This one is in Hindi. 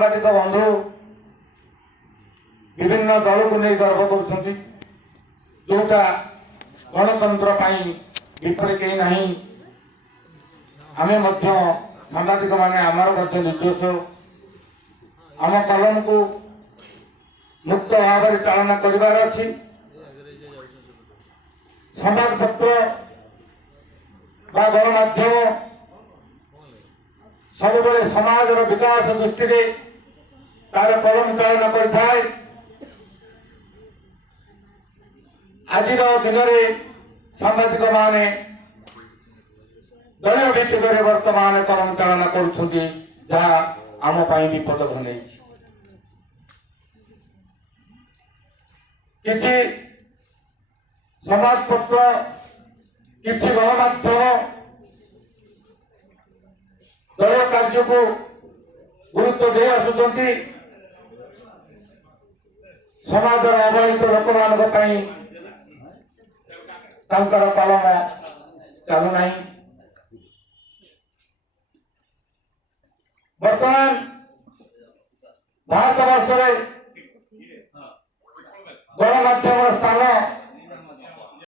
ସାମ୍ବାଦିକ ବନ୍ଧୁ ବିଭିନ୍ନ ଦଳକୁ ନେଇ ଗର୍ବ କରୁଛନ୍ତି, ଯୋଉଟା ଗଣତନ୍ତ୍ର ପାଇଁ ବିପରୀତ କେହି ନାହିଁ। ଆମେ ମଧ୍ୟ ସାମ୍ବାଦିକ ମାନେ ଆମର ମଧ୍ୟ ନିଜସ୍ୱ ଆମ କଲମକୁ ମୁକ୍ତ ଭାବରେ ଚାଳନା କରିବାର ଅଛି। ସମ୍ବାଦପତ୍ର ବା ଗଣମାଧ୍ୟମ ସବୁବେଳେ ସମାଜର ବିକାଶ ଦୃଷ୍ଟିରେ तार कलम चालन कर आज दिन में सांबादिक माने दलीय भित्तिक वर्तमान कलम चालन करम विपद घन किसी समाजपत्र किसी गणमाध्यम दलीय कार्य को गुरुत्व दे आसुचंती समाज अवहेलित लोक मान कलम चलुना। बर्तमान भारत वर्ष गणमाध्यम स्थान